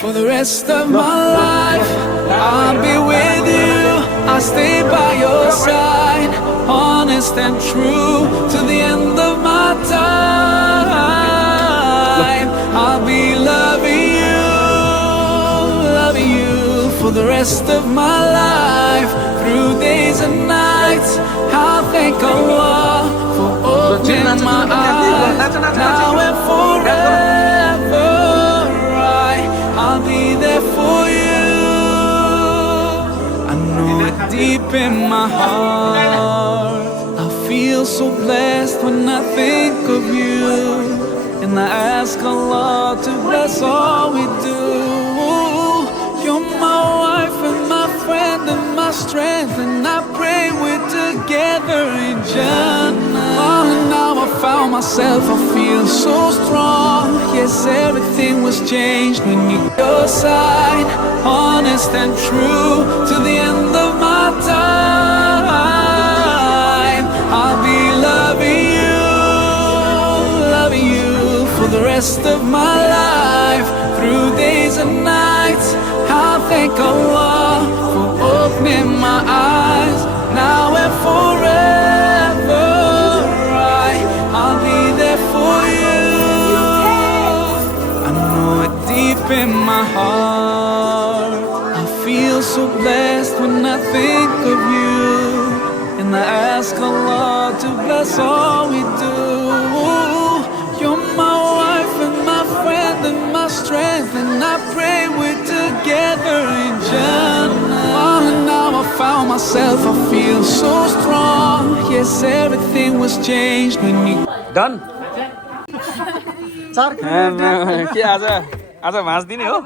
For the rest of my life, I'll be with you. I'll stay by your side, honest and true to the end of my time. I'll be loving you for the rest of my life, through days and nights. I'll thank Allah for opening my eyes now and forever. I'll be there for you. I know it deep in my heart. I feel so blessed when I think of you, and I ask Allah to bless all we do. You're my wife and my friend and my strength, and I pray we're together in Jannah. Oh, now I found myself, I feel so strong. Yes, everything was changed when you were your side, honest and true to the end of my time. I'll be loving you for the rest of my life, through days and nights. I'll thank Allah for opening my eyes now and forever. I'll be there for you. I know it deep in my heart. I feel so blessed when I think of you, and I ask Allah to bless all we do. You're my wife and my friend and my strength, and I pray we're together in Jannah. Oh, now I found myself, I feel so strong. Yes, everything was changed when you Done. के आज भाँच दिने हो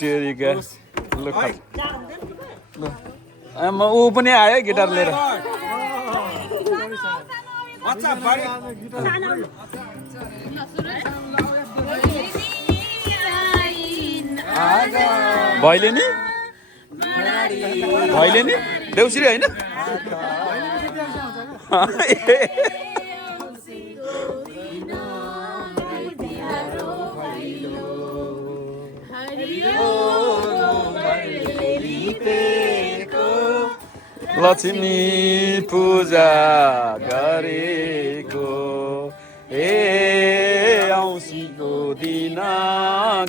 टेरिका ऊ पनि आयो guitar लिएर भैलेनी देउसिरी होइन लक्ष्मी पूजा गरेको ए औँसीको दिन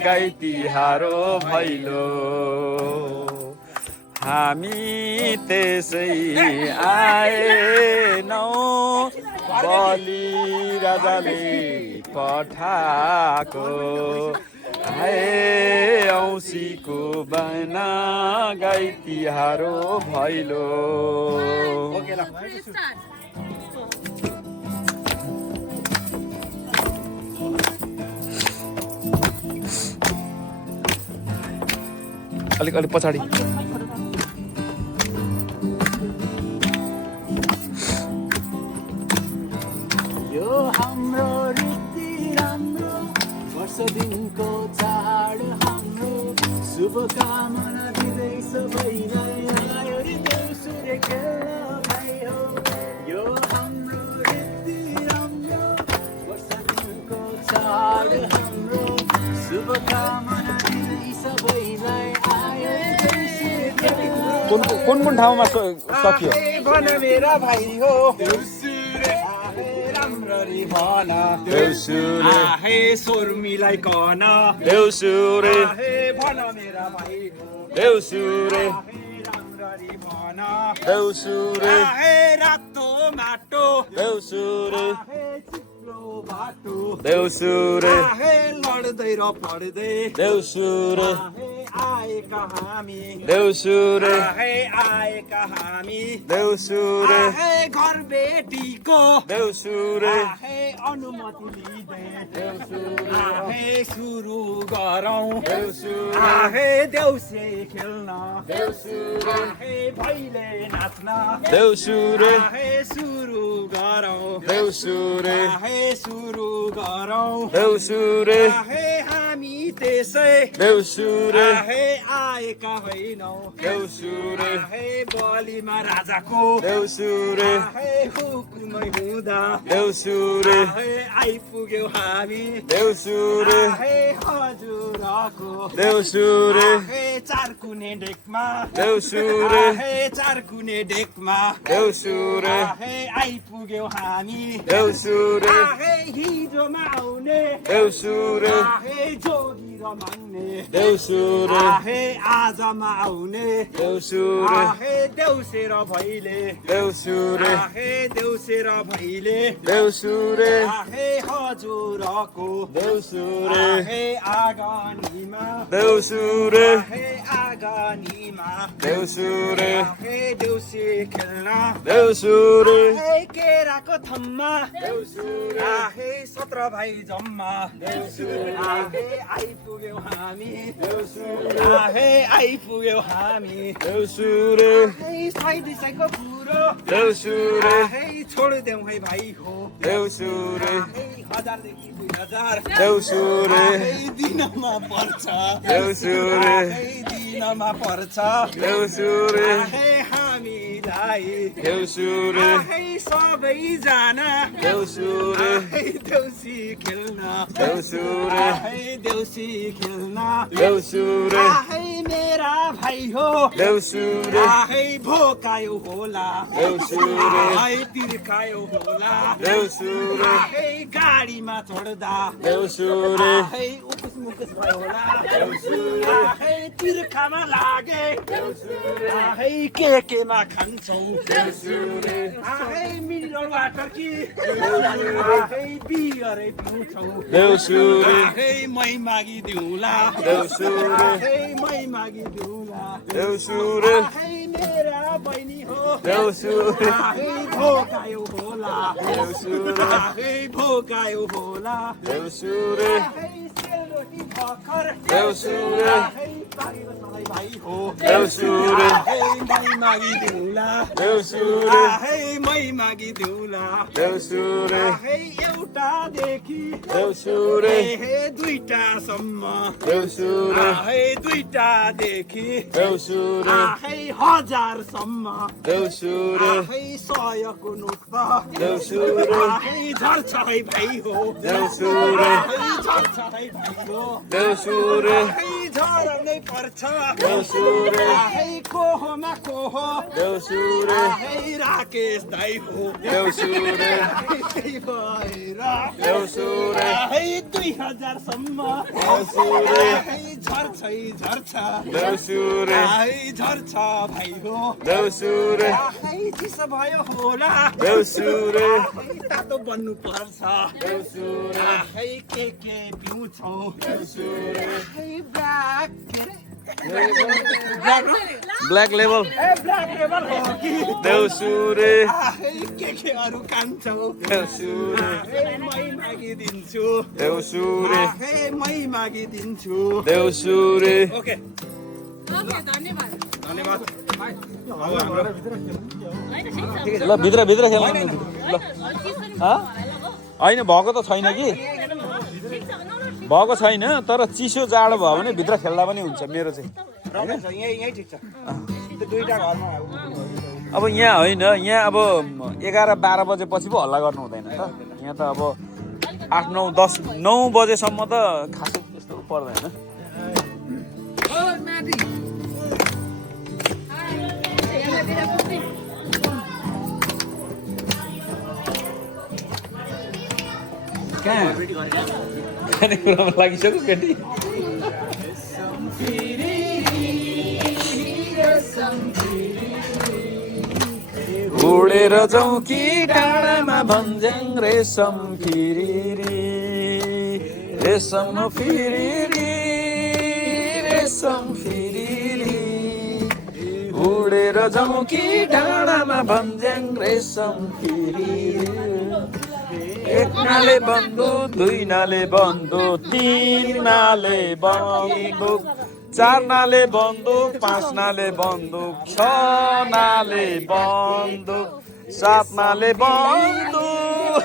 गाई तिहार भैलो हामी त्यसै आएनौ बलि राजाले पठाएको हे औँसीको बना गाई तिहार भैलो अलिक अलिक पछाडि यो हाम्रो रीति राम्रो वर्ष दिनको चाड हाम्रो शुभकामना दिँदै सबैलाई आयो रे देउसुरे खेल्न भाइ हो यो हाम्रो रीति राम्रो वर्ष दिनको चाड हाम्रो शुभकामना दिँदै सबैलाई आयो रे देउसुरे खेल्न कुन ठाउँमा सकियो भन मेरा भाइ हो देउसुरे राम्ररी भन देउसुरे हे स्वर मिलाइकन देउसुरे भन मेरा भाइ हो देउसुरे राम्ररी भन देउसुरे रातो माटो देउसुरे चिप्लो बाटो देउसुरे लड्दै र पढ्दै देउसुरे आएका हामी देउसुरे आएका हामी देउसुरे घर बेटीको देउसुरे अनुमति लिँदै सुरु गरौँ देउसे खेल्न भैले नाच्न देउसुरे सुरु गरौँ देउसुरे सुरु गरौँ देउसुरे हामी त्यसै देउसुरे हे आएका होइनौ देउसुरे हे बलिमा राजाको देउसुरे हे हुकुमै हुँदा देउसुरे हे आइपुग्यौ हामी देउसुरे हे हजुरको देउसुरे हे चारकुने डेकमा देउसुरे हे चारकुने डेकमा देउसुरे हे आइपुग्यौ हामी देउसुरे हे हिजोमा आउने देउसुरे हे जोगी र माग्ने देउसुरे हे आजमा आउने देउसुरे हे देउसे र भैले देउसुरे हे देउसे र भैले देउसुरे हे हजुरको देउसुरे हे आगानीमा देउसुरे हे आगानीमा देउसुरे हे देउसे खेल्न देउसुरे हे केराको थम्मा देउसुरे हे 17 भाइ जम्मा देउसुरे हे आइपुग्यौ हामी देउसुरे हे आइपुग्यौ हामी देउसुरे हे साइदिसैको कुरो देउसुरे हे छोडिदेऊ है भाइ हो देउसुरे हे 1000 देखि 2000 देउसुरे हे दिनमा पर्छ देउसुरे हे दिनमा पर्छ देउसुरे हे हामीलाई देउसुरे हे सबैजना देउसुरे हे देउसी खेल्न देउसुरे हे देउसी खेल्न देउसुरे हे मेरा भाइ हो देउसुरे हे भोकायो होला देउसुरे हे तिर्खायो होला देउसुरे हे गाडीमा चढ्दा देउसुरे हे उकुस मुकुस भयो होला हे तिर्खामा लागे हे केमा खान्छौ हे मिनरल वाटर कि हे बियरै पिउँछौ देउसुरे हे मै मागिदिउँला देउसुरे हे मै मागिदिउँला देउसुरे हे मेरा बहिनी हो देउसुरे हे भोकायो होला देउसुरे हे भोकायो होला देउसुरे हे सेलरोटी भर्खर देउसुरे हे पारेको सधैँ भाइ हो देउसुरे हे मै मागिदिउँला देउसुरे हे मै मागिदिउँला देउसुरे हे एउटादेखि देउसुरे हे दुईटासम्म देउसुरे हे दुईटादेखि देउसुरे हे 1000सम्म देउसुरे हे 100को नोट त देउसुरे हे झर्छ है भाइ हो देउसुरे हे झर्छ है भाइ हो देउसुरे हे झराउनै पर्छ देउसुरे हे कोहोमा कोहो देउसुरे हे राकेश दाइ हो देउसुरे हे भएर देउसुरे हे 2000 सम्म देउसुरे हे झर्छ देउसुरे हे झर्छ भाइ हो देउसुरे हे चिसो भयो होला देउसुरे हे तातो बन्नु पर्छ देउसुरे हे के पिउँछौ देउसुरे हे ब्ल्याक ब्ल्याक लेभल हे ब्ल्याक लेभल हो कि देउसुरे हे के अरू कान्छौ देउसुरे हे मै मागिदिन्छु देउसुरे हे मै मागिदिन्छु देउसुरे ओके धन्यवाद धन्यवाद ल भित्र भित्र खेल्नु नि ल होइन भएको त छैन कि भएको छैन तर चिसो जाडो भयो भने भित्र खेल्दा पनि हुन्छ मेरो चाहिँ यही ठिक छ त्यो दुईटा घरमा अब यहाँ होइन यहाँ अब 11-12 बजेपछि पो हल्ला गर्नु हुँदैन त यहाँ त अब 8-9-10-9 बजेसम्म त खासै त्यस्तो पर्दैन खानेकुरामा लागिसक्यो केटी उडेर जाउँ कि डाँडामा भन्ज्याङ रेशम फिरिरी रेशम फिरिरी रेशम फिरिरी उडेर जाउँ कि डाँडामा भन्ज्याङ रेशम फिरिरी एक नाले बन्दुक दुई नाले बन्दुक तीन नाले बन्दुक चार नाले बन्दुक पाँच नाले बन्दुक छ नाले बन्दुक सात नाले बन्दुक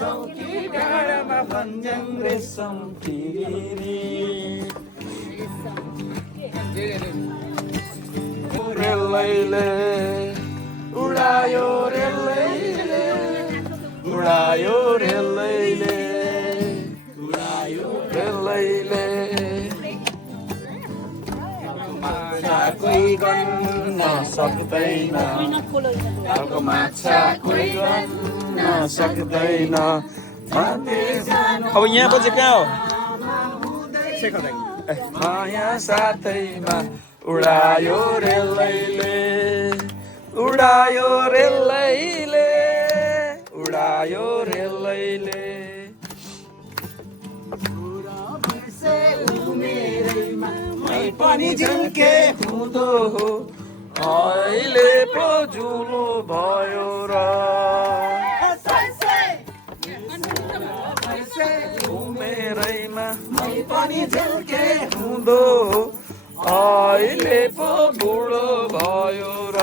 डाँडामा भन्ज्याङ रेशम तिरी रेलैले उडायो रेलैले उडायो रेलैले उडायो रेलैले कोही गर्न सक्दैन अर्को माछा कोही गर्न सक्दैन अब यहाँ पछि कहाँ हो माया साथैमा उडायो रेलैले उडायो रेलैले उडायो रेलैले पनि झुल्के हुँदो हो अहिले पो जुलो भयो र उमेरैमा पनि झुल्के हुँदो हो अहिले पो बुढो भयो र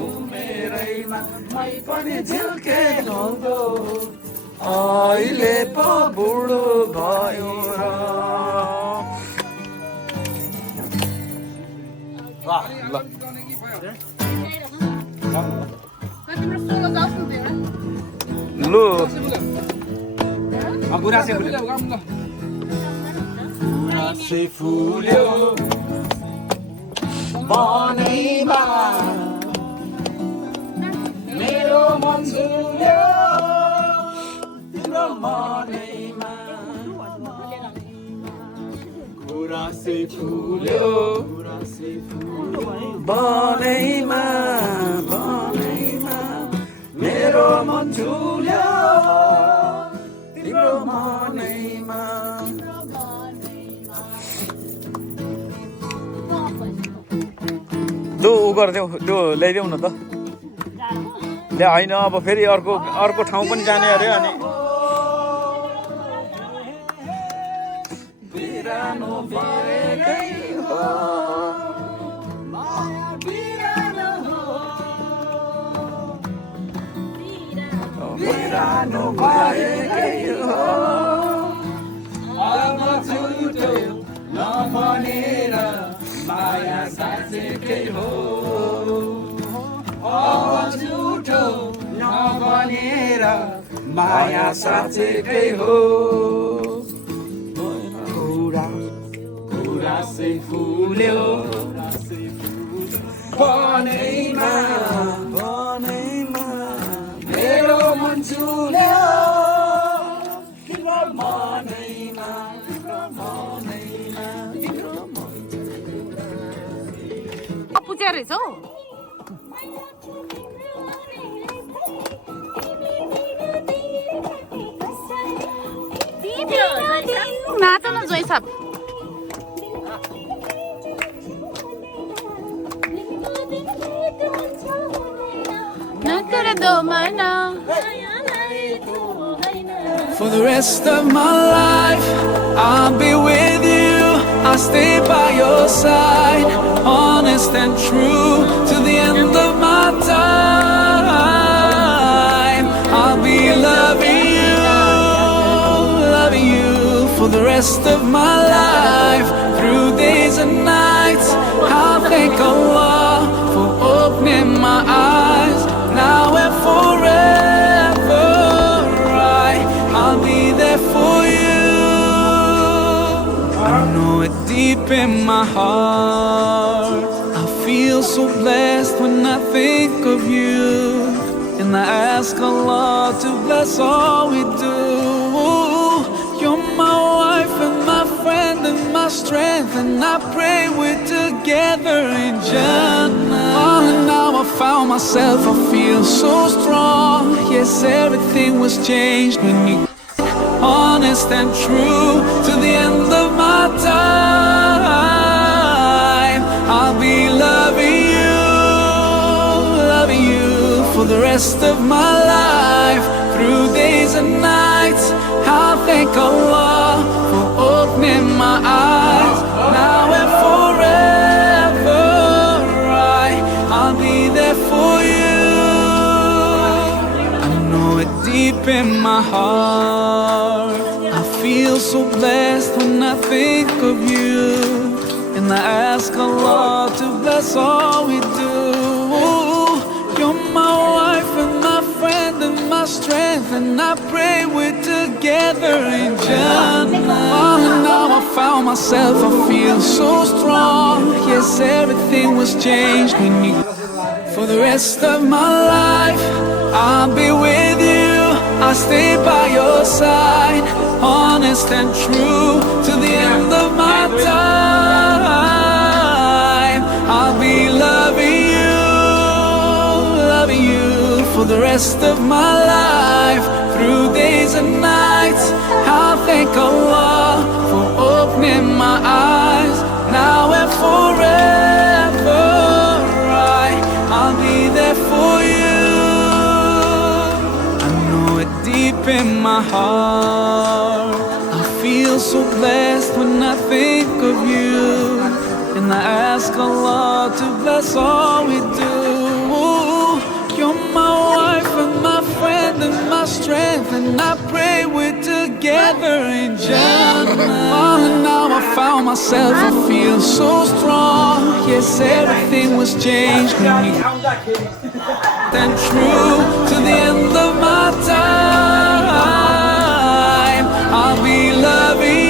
उमेरैमा मै पनि झिल्के हुँदो अहिले पो बुढो भयो र ल लु गुराँसे फुल्यो बनैमा मेरो मन झुल्यो तिम्रो मनैमा गुराँसे फुल्यो बनैमा बनैमा मेरो मन झुल्यो तिम्रो मनैमा त्यो उ गरिदेऊ त्यो ल्याइदेऊ न त ल्या होइन अब फेरि अर्को ठाउँ पनि जाने अरे अनि बिरानो भएकै हो बिरानो भएकै हो अब झुटो नभनेर माया साँचेकै हो अब झुटो नभनेर माया साँचेकै हो गुराँसे फुल्यो बनैमा बनैमा मेरो मन झुल्यो तिम्रो मनैमा पुच्या रहेछ हौ नाच न जोइसाब For the rest of my life, I'll be with you. I'll stay by your side, honest and true to the end of my time. I'll be loving you for the rest of my life, through days and nights. I'll thank Allah for opening my eyes, now and forever. I'll be there for you. I know it deep in my heart. I feel so blessed when I think of you, and I ask Allah to bless all we do. You're my wife and my friend and my strength, and I pray we're together in Jannah. Oh, now I found myself, I feel so strong. Yes, everything was changed when you honest and true to the end of my time. I'll be loving you for the rest of my life, through days and nights. I thank Allah for opening my eyes. Now and forever, I'll be there for you. I know it deep in my heart. I feel so blessed when I think of you. And I ask Allah to bless all we do. You're my wife and my friend and my strength, and I pray we're together in Jannah. Oh, now I found myself, I feel so strong. Yes, everything was changed when you. For the rest of my life, I'll be with you. I'll stay by your side, honest and true to the end of my time. I'll be loving you for the rest of my life, through days and nights. I'll thank Allah for opening my eyes. Now and forever, I'll be there for you. I know it deep in my heart. I feel so blessed when I think of you. And I ask Allah to bless all we do. You're my wife and my friend and my strength, and I pray we're together in Jannah. Oh, now I found myself, I feel so strong. Yes, everything was changed when you. And true to the end of my time, I'll be loving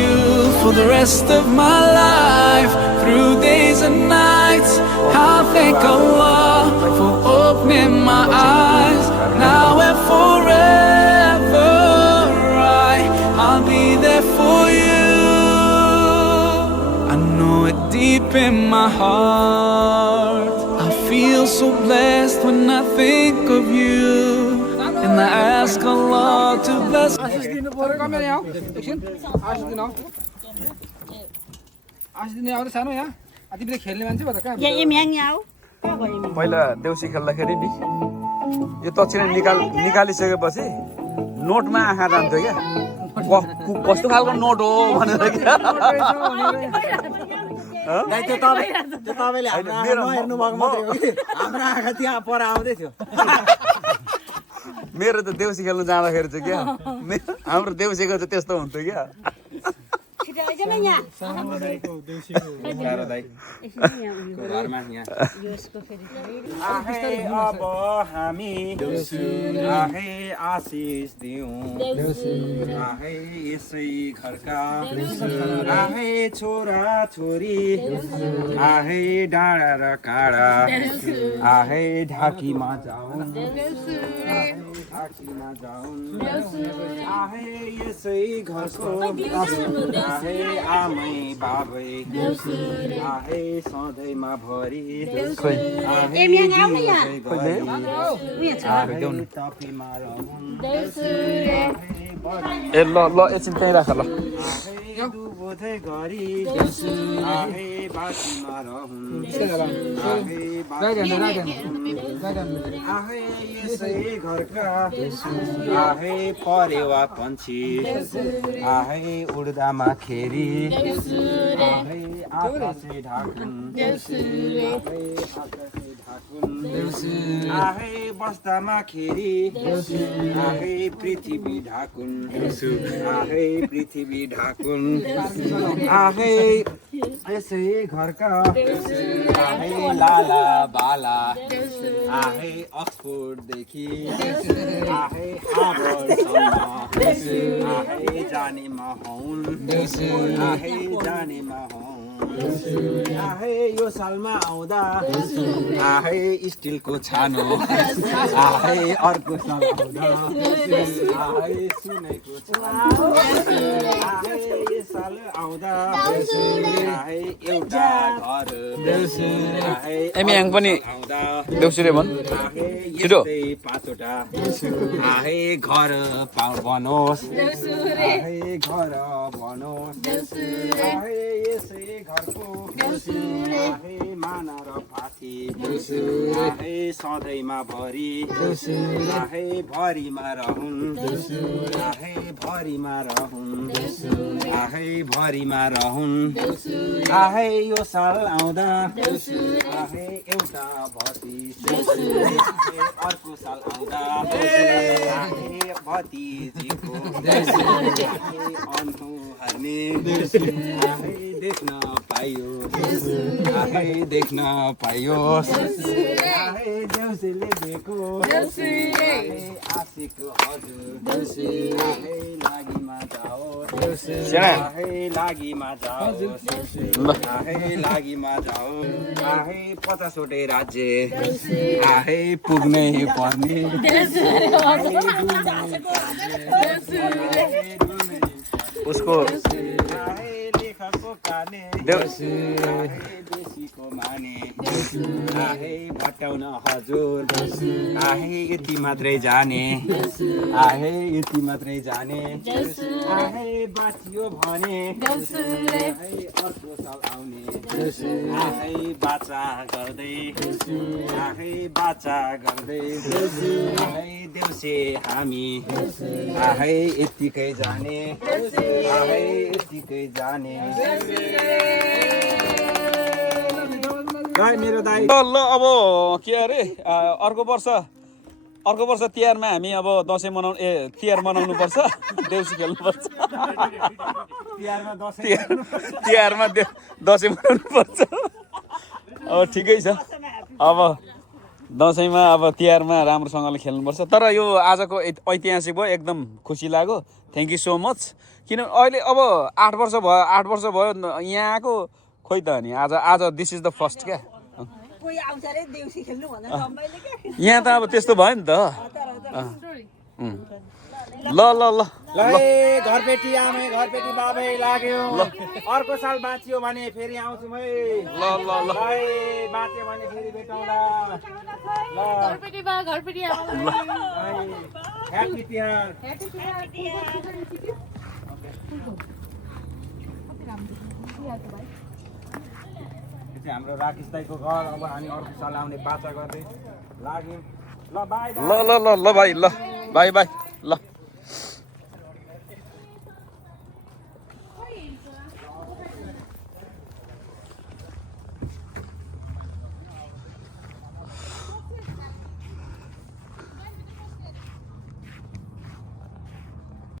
you for the rest of my life, through days and nights. I'll thank Allah for opening my eyes. Now and forever, I'll be there for you. I know it deep in my heart. I feel so blessed when I think of you. And I ask Allah to bless. आशिष दिनु पर्यो camera यहाँ एकछिन आशिष दिनु आशिष दिनु आउँदै सानो यहाँ तिमीले खेल्ने मान्छे भयो त कहाँ पहिला देउसी खेल्दाखेरि नि यो दक्षिण निकालिसकेपछि नोटमा आँखा जान्थ्यो क्या कस्तो खालको नोट हो भनेर क्या तपाईँले हाम्रो आँखा नहेर्नु भएको मात्रै हो कि हाम्रो आँखा त्यहाँ पर आउँदै थियो मेरो त देउसी खेल्नु जाँदाखेरि चाहिँ क्या हाम्रो देउसीको चाहिँ त्यस्तो हुन्थ्यो क्या अब हामी आशिष दिउँ यसै घरका छोरा छोरी डाँडा र काँडा ढाकीमा जाउँ यसै घरको आमै बाबै सधैँमा भरि तपीमा ए ल एकछिन त्यहीँ राख ल बोधै गरी बाँकीमा रहन् यसै घरका परेवा पन्छी उड्दामा खेरी आकाशे ढाकुन् बस्दामा खेरी पृथ्वी ढाकुन् पृथ्वी ढाकुन् यसै घरका लाला बाला अक्सफोर्डदेखि जानेमा हुन् जानेमा हुन् यो सालमा आउँदा स्टिलको छानो अर्को साल आउँदा सुनेको छानो यो साल आउँदा एउटा घर एमियाङ पनि आउँदा देउसुरे भन् आहे छिटो। यस्तै पाँचवटा आहे घर बनोस् आहे घर बनोस् आहे यसै घरको आहे माना र फाँसी आहे सधैँमा भरि आहे भरिमा रहन् आहे भरिमा रहन् आहे भरिमा रहन् आहे यो साल आउँदा आहे एउटा भतिज अर्को साल आउँदा आहे भतिजीको अनुहार्ने आहे देख्न पाइयोस् आहे देख्न पाइयोस् आहे देउसीले दिएको आहे आशिक हजुर आहे लागिमा जाओस् आहे लागिमा जाओस् आहे लागिमा जाओस् आहे 50वटै राज्य आहे पुग्नै पर्ने उसको आहे लेखको काने देशीको माने आहे भट्टाउन हजुर आहे यति मात्रै जाने आहे यति मात्रै जाने आहे बाँचियो भने आहे अर्को साल आउने आहे बाचा गर्दै आहे बाचा गर्दै आहे देउसे हामी आहे यतिकै जाने आहे यतिकै जाने मेरो दाइ ल अब के अरे अर्को वर्ष तिहारमा हामी अब दसैँ मनाउनु तिहार मनाउनु पर्छ देउसी खेल्नुपर्छ तिहारमा दसैँ मनाउनु पर्छ अब ठिकै छ अब दसैँमा अब तिहारमा राम्रोसँगले खेल्नुपर्छ तर यो आजको ऐतिहासिक भयो एकदम खुसी लाग्यो थ्याङ्क यू सो मच किन अहिले अब 8 वर्ष भयो यहाँ आएको खोइ त अनि आज दिस इज द फर्स्ट क्या यहाँ त अब त्यस्तो भयो नि त ल ल ल घरपेटी आमै घरपेटी बाबै लाग्यो अर्को साल बाँचियो भने फेरि आउँछु है ल ल ल बाँच्यो भने फेरि भेटौँला ह्याप्पी तिहार हाम्रो राकेश दाइको घर अब हामी अर्को साल आउने बाचा गर्दै लाग्यौँ ल बाई ल भाइ ल बाई बाई ल